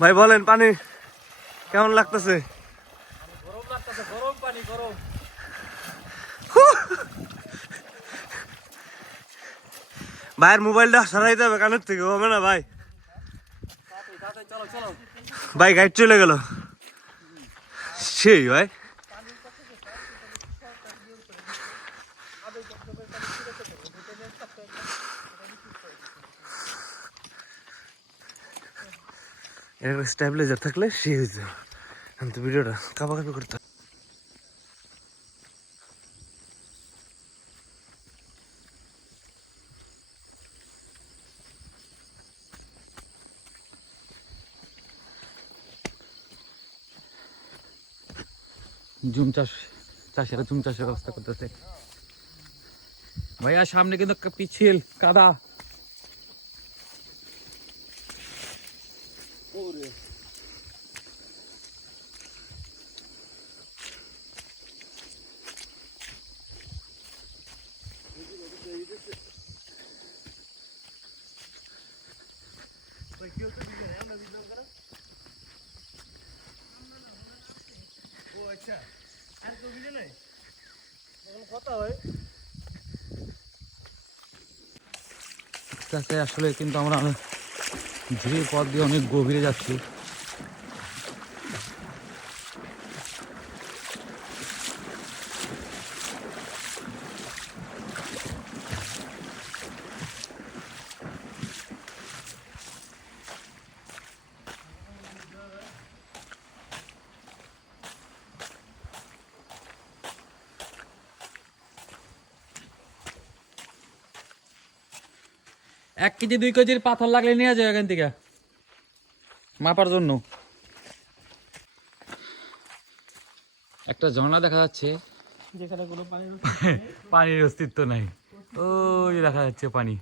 ভাই বলেন পানি কেমন লাগতেছে? গরম লাগতেছে, গরম পানি, গরম। ভাইয়ের মোবাইলটা সরাইতে হবে কানের থেকে, হবে না ভাই। চলো চলো। ভাই গাইড চলে গেল সেই ভাই। এর স্টেবিলাইজার থাকলে সেই হয়েছে। আমি তো ভিডিওটা কাপাকাপি করতে। জুম চাষেরা জুম চাষের ব্যবস্থা করতেছে ভাইয়া। সামনে কিন্তু পিছিল কাদা। আসলে কিন্তু আমরা ঝিরির পথ দিয়ে অনেক গভীরে যাচ্ছি। এক কেজি 2 কেজির পাথর লাগলে নিয়ে যায় এখান থেকে মাপার জন্য। একটা ঝর্ণা দেখা যাচ্ছে যেখানে কোনো পানির অস্তিত্ব নাই। ওই দেখা যাচ্ছে পানি।